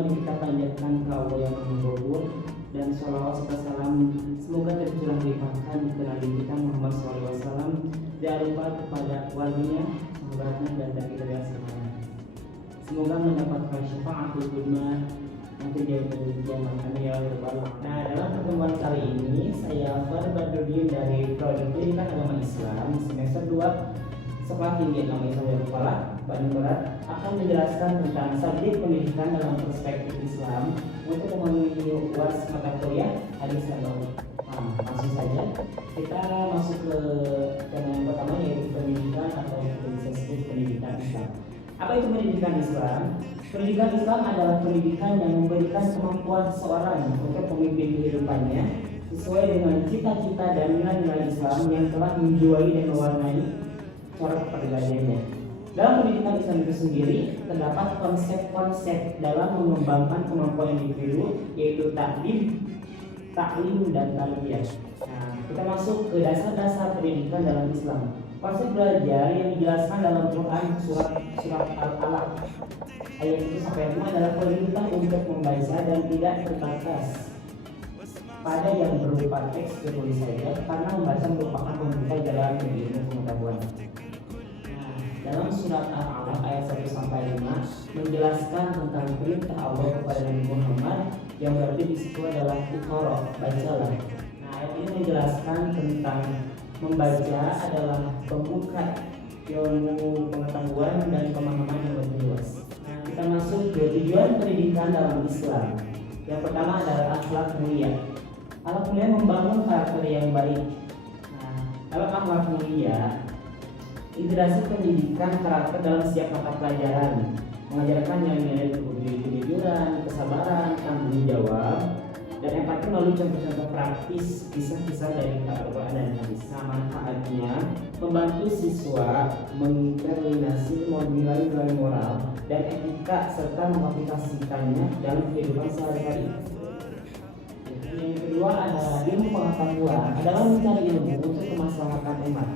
mari kita panjatkan ke Allah yang Maha dan sholawat serta salam semoga tercurah limpahkan ke Nabi kita Muhammad SAW, jangan lupa kepada keluarganya, sahabatnya dan dari semuanya. Semoga mendapatkan syafaatul uzma nanti di yaumul kiamat. Amin ya rabbal alamin. Nah, dalam pertemuan kali ini saya Fadl Badruddin dari Prodi Pendidikan Agama Islam semester 2 Sekolah Tinggi Agama Islam Darul Falah, Bandung Barat akan menjelaskan tentang subjek pendidikan dalam perspektif Islam untuk memenuhi UAS mata kuliah hadis nabawi. Nah, langsung saja kita masuk ke tema yang pertama, yaitu pendidikan atau disebut pendidikan Islam. Apa itu pendidikan Islam? Pendidikan Islam adalah pendidikan yang memberikan kemampuan seseorang untuk memimpin kehidupannya sesuai dengan cita-cita dan nilai-nilai Islam yang telah menjiwai dan mewarnai cara kepribadiannya. Dalam pendidikan Islam itu sendiri terdapat konsep-konsep dalam mengembangkan kemampuan individu, yaitu taklim, dan tarbiyah. Nah, kita masuk ke dasar-dasar pendidikan dalam Islam. Konsep belajar yang dijelaskan dalam Quran surat Al-Alaq ayat 1 sampai 5 adalah perintah untuk membaca dan tidak terbatas pada yang berupa teks tertulis saja, karena membaca merupakan pembuka jalan menuju ilmu pengetahuan. Nah, dalam surat Al-Alaq ayat 1 sampai 5 menjelaskan tentang perintah Allah kepada Nabi Muhammad yang berarti di situ adalah iqra, bacalah. Nah, ayat ini menjelaskan tentang membaca adalah pembuka ilmu pengetahuan dan pemahaman yang lebih luas. Nah, kita masuk ke tujuan pendidikan dalam Islam. Yang pertama adalah akhlak mulia. Akhlak mulia membangun karakter yang baik. Nah, dalam akhlak mulia, integrasi pendidikan karakter dalam setiap mata pelajaran, mengajarkan nilai-nilai kejujuran, kesabaran, tanggung jawab, dan empati melalui contoh-contoh praktis kisah-kisah dari Al-Quran dan hadis. Nah, manfaatnya membantu siswa mengkoordinasi nilai-nilai moral dan etika serta mengaplikasikannya dalam kehidupan sehari-hari. Yang kedua adalah ilmu pengetahuan adalah mencari ilmu untuk kemaslahatan umat.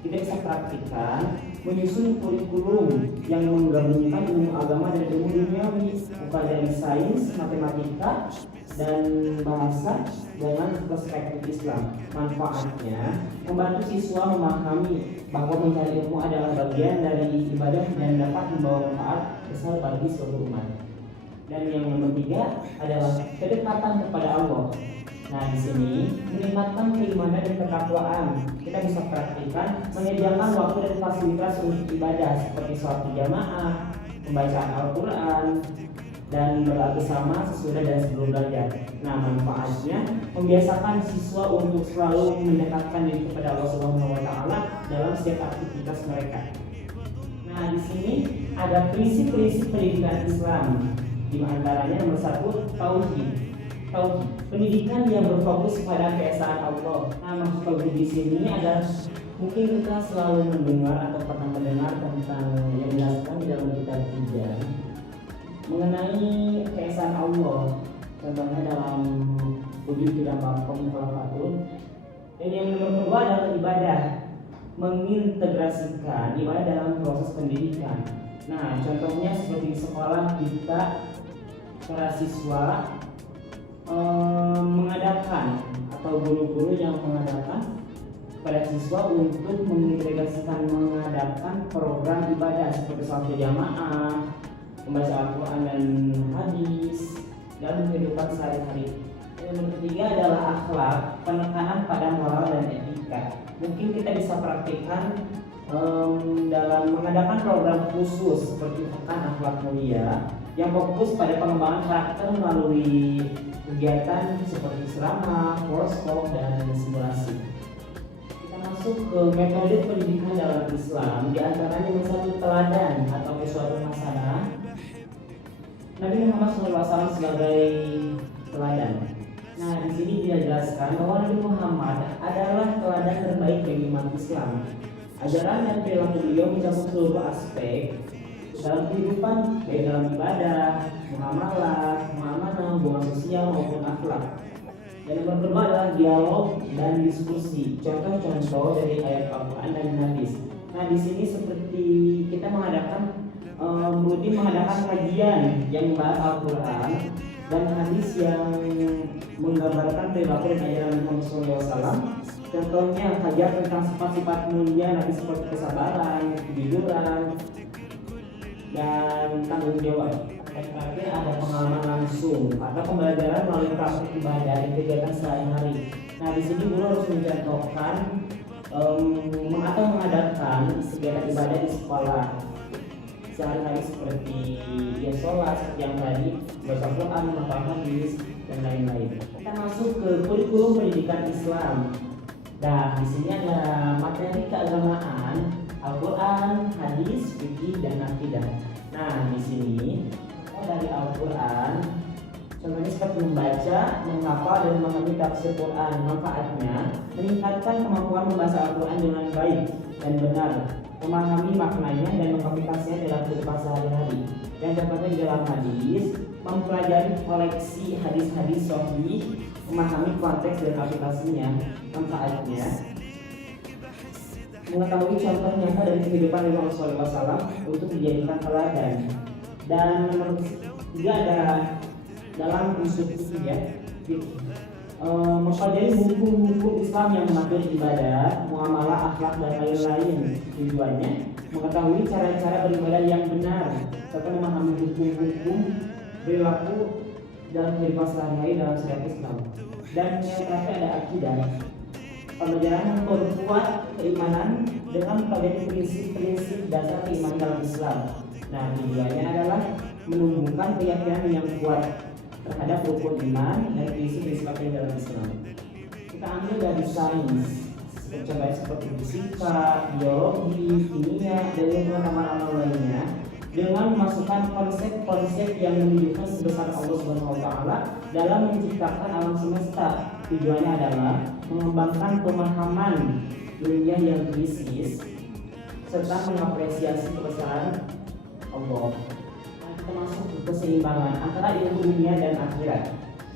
Kita bisa praktikkan menyusun kurikulum yang menggabungkan ilmu agama dan ilmu duniawi, bukan dari sains, matematika, dan bahasa dengan perspektif Islam. Manfaatnya membantu siswa memahami bahwa mencari ilmu adalah bagian dari ibadah dan dapat membawa manfaat besar bagi seluruh umat. Dan yang nomor 3 adalah kedekatan kepada Allah. Nah, di sini meningkatkan keimanan dan ketakwaan. Kita bisa praktikkan menyediakan waktu dan fasilitas untuk ibadah seperti sholat berjamaah, pembacaan Al-Quran, dan bersama sesudah dan sebelum belajar. Nah, manfaatnya membiasakan siswa untuk selalu mendekatkan diri kepada Allah Subhanahu wa taala dalam setiap aktivitas mereka. Nah, di sini ada prinsip-prinsip pendidikan Islam. Di antaranya nomor 1, tauhid. Pendidikan yang berfokus pada keesaan Allah. Nah, maksud tauhid di sini adalah mungkin kita selalu mendengar atau pernah mendengar tentang yang dijelaskan di dalam kitab 3 mengenai keesaan Allah. Contohnya dalam wujud tidak mampu khalafatul. Dan yang nomor 2 adalah ibadah, mengintegrasikan ibadah dalam proses pendidikan. Nah, contohnya seperti di sekolah kita, para siswa mengadakan atau guru-guru yang mengadakan pada siswa untuk mengadakan program ibadah seperti sholat berjamaah, membaca Al-Quran dan hadis dalam kehidupan sehari-hari. Yang ketiga adalah akhlak, penekanan pada moral dan etika. Mungkin kita bisa praktikkan dalam mengadakan program khusus seperti akhlak mulia yang fokus pada pengembangan karakter melalui kegiatan seperti ceramah, workshop, dan simulasi. Kita masuk ke metode pendidikan dalam Islam, di antaranya nomor 1 teladan atau suatu hasanah. Nabi Muhammad SAW sebagai teladan. Nah, di sini dia jelaskan bahwa Nabi Muhammad adalah teladan terbaik bagi umat Islam. Ajaran dan perilaku beliau mencakup seluruh aspek dalam kehidupan, baik dalam ibadah, muamalah, hubungan sosial maupun akhlak. Dan yang kedua adalah dialog dan diskusi, contoh-contoh dari ayat Al-Quran dan hadis. Nah, di sini seperti kita mengadakan rutin mengadakan kajian yang membahas Al-Quran dan hadis yang menggambarkan perilaku dan ajaran Muhammad SAW. Contohnya kajian tentang sifat-sifat mulia Nabi seperti kesabaran, kejujuran, dan tanggung jawab. Dan terakhir ada pengalaman langsung atau pembelajaran melalui praktik ibadah di kegiatan sehari-hari. Nah, di sini guru harus mencontohkan atau mengadakan kegiatan ibadah di sekolah sehari-hari seperti ya sholat seperti yang tadi, baca Quran, menghafal hadis dan lain-lain. Kita masuk ke kurikulum pendidikan Islam. Nah, di sini ada materi keagamaan, Al-Quran, hadis, fikih, dan akidah. Nah, di sini dari Al-Quran, contohnya seperti membaca, menghafal, dan memahami tafsir Quran. Manfaatnya meningkatkan kemampuan membaca Al-Quran dengan baik dan benar, memahami maknanya dan mengaplikasinya dalam kehidupan sehari-hari. Dan contohnya di dalam hadis, mempelajari koleksi hadis-hadis sahih, memahami konteks dan aplikasinya. Manfaatnya mengetahui contoh nyata dari kehidupan Nabi SAW untuk dijadikan teladan. Dan nomor 3 ada dalam usul ya, mempelajari buku-buku Islam yang mengatur ibadah, muamalah, akhlak, dan lain-lain. Tujuannya mengetahui cara-cara beribadah yang benar serta memahami hukum-hukum perilaku dalam kehidupan sehari-hari dalam syariat Islam. Dan yang terakhir ada akidah, pembelajaran memperkuat keimanan dengan mempelajari prinsip-prinsip dasar keimanan dalam Islam. Nah, tujuannya adalah menumbuhkan keyakinan yang kuat terhadap rukun iman dan prinsip-prinsip dalam Islam. Kita ambil dari sains, contohnya seperti fisika, biologi, kimia, dan ilmu-ilmu lainnya, dengan memasukkan konsep-konsep yang menunjukkan kebesaran Allah Subhanahu wa taala dalam menciptakan alam semesta. Tujuannya adalah mengembangkan pemahaman dunia yang krisis serta mengapresiasi kebesaran Allah. Nah, kita masuk ke keseimbangan antara ilmu dunia dan akhirat.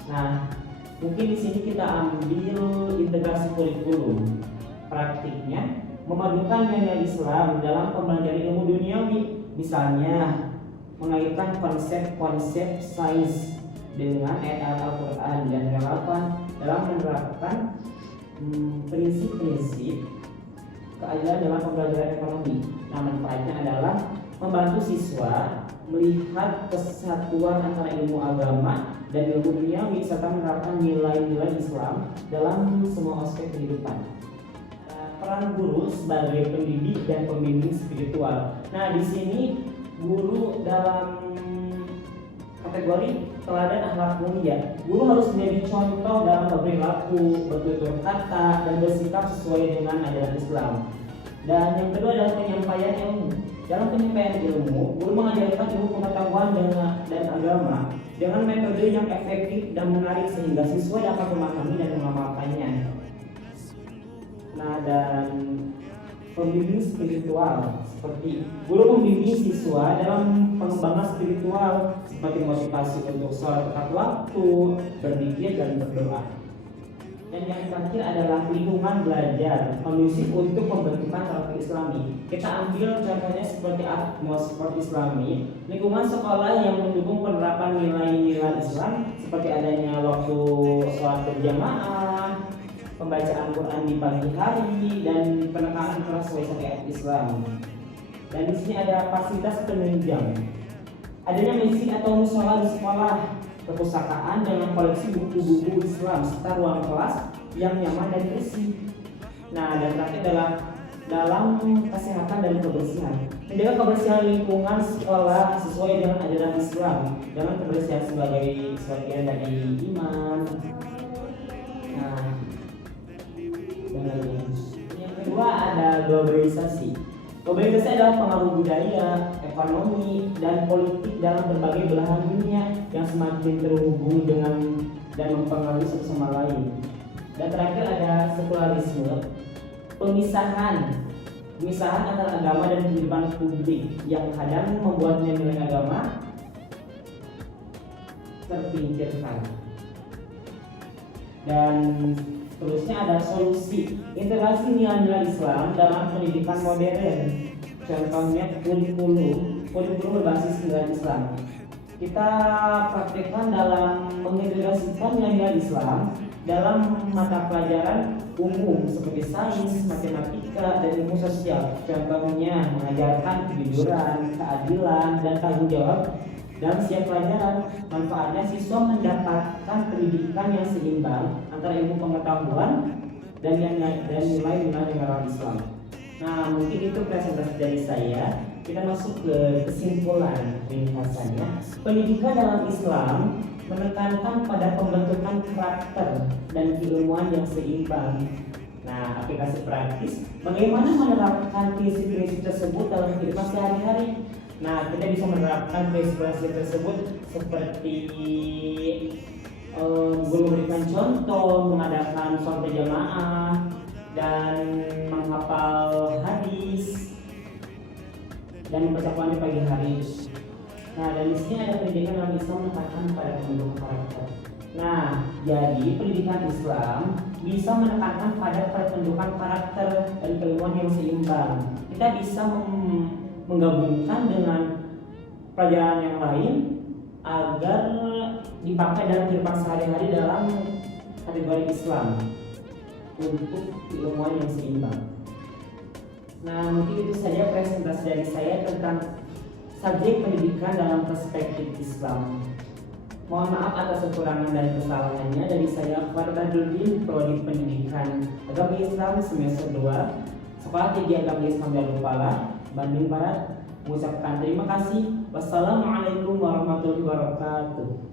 Nah, mungkin di sini kita ambil integrasi kurikulum. Praktiknya memadukan nilai Islam dalam pembelajaran ilmu duniawi. Misalnya mengaitkan konsep-konsep sains dengan ayat Al-Quran dan relevan dalam menerapkan prinsip-prinsip keadilan dalam pembelajaran ekonomi. Nah, manfaatnya adalah membantu siswa melihat kesatuan antara ilmu agama dan ilmu duniawi serta menerapkan nilai-nilai Islam dalam semua aspek kehidupan. Peran guru sebagai pendidik dan pembimbing spiritual. Nah, di sini guru dalam kategori teladan akhlak mulia. Guru harus menjadi contoh dalam berperilaku, bertutur kata, dan bersikap sesuai dengan ajaran Islam. Dan yang kedua adalah penyampaian ilmu. Dalam penyampaian ilmu, guru mengajarkan ilmu pengetahuan dan agama dengan metode yang efektif dan menarik sehingga siswa dapat memahami dan mengamalkannya. Nah, dan pembimbing spiritual, seperti guru membimbing siswa dalam pengembangan spiritual seperti motivasi untuk sholat tepat waktu, berzikir, dan berdoa. Dan yang terakhir adalah lingkungan belajar, kondusif untuk pembentukan karakter Islami. Kita ambil contohnya seperti atmosfer Islami, lingkungan sekolah yang mendukung penerapan nilai-nilai Islam seperti adanya waktu sholat berjamaah, pembacaan Quran di pagi hari, dan penekanan keras syariat Islam. Dan di sini ada fasilitas penunjang, adanya masjid atau musola di sekolah, perpustakaan dengan koleksi buku-buku Islam serta ruang kelas yang nyaman dan bersih. Nah, dan terakhir adalah dalam kesehatan dan kebersihan, menjaga kebersihan lingkungan sekolah sesuai dengan ajaran Islam, dengan kebersihan sebagai sebagian dari iman. Nah, yang kedua ada globalisasi. Globalisasi adalah pengaruh budaya, ekonomi, dan politik dalam berbagai belahan dunia yang semakin terhubung dengan dan mempengaruhi satu sama lain. Dan terakhir ada sekularisme, pemisahan antara agama dan kehidupan publik yang kadang membuat nilai agama terpinggirkan. Dan terusnya ada solusi integrasi nilai-nilai Islam dalam pendidikan modern. Contohnya kurikulum kurikulum berbasis nilai Islam. Kita praktekkan dalam mengintegrasikan nilai-nilai Islam dalam mata pelajaran umum seperti sains, matematika, dan ilmu sosial. Contohnya mengajarkan kejujuran, keadilan, dan tanggung jawab dalam setiap pelajaran. Manfaatnya siswa mendapatkan pendidikan yang seimbang antara ilmu pengetahuan dan nilai-nilai moral Islam. Nah, mungkin itu presentasi dari saya. Kita masuk ke kesimpulan ringkasannya. Pendidikan dalam Islam menekankan pada pembentukan karakter dan keilmuan yang seimbang. Nah, aplikasi praktis, bagaimana menerapkan prinsip-prinsip tersebut dalam kehidupan sehari-hari. Nah, kita bisa menerapkan prinsip-prinsip tersebut seperti guru memberikan contoh, mengadakan sholat berjamaah, dan menghafal hadis dan membaca Quran di pagi hari. Nah, dan di sini ada pendidikan dalam Islam menekankan pada pembentukan karakter. Nah, jadi pendidikan Islam bisa menekankan pada pembentukan karakter dan keilmuan yang seimbang. Kita bisa menggabungkan dengan pelajaran yang lain agar dipakai dalam kehidupan sehari-hari dalam kategori Islam untuk keilmuan yang seimbang. Nah, mungkin itu saja presentasi dari saya tentang subjek pendidikan dalam perspektif Islam. Mohon maaf atas kekurangan dan kesalahannya. Dari saya, Fardadudin, Prodi Pendidikan Agama Islam semester 2, Sekolah Tinggi Agama Islam Darulfalaah, Bandung Barat, mengucapkan terima kasih. Wassalamualaikum warahmatullahi wabarakatuh.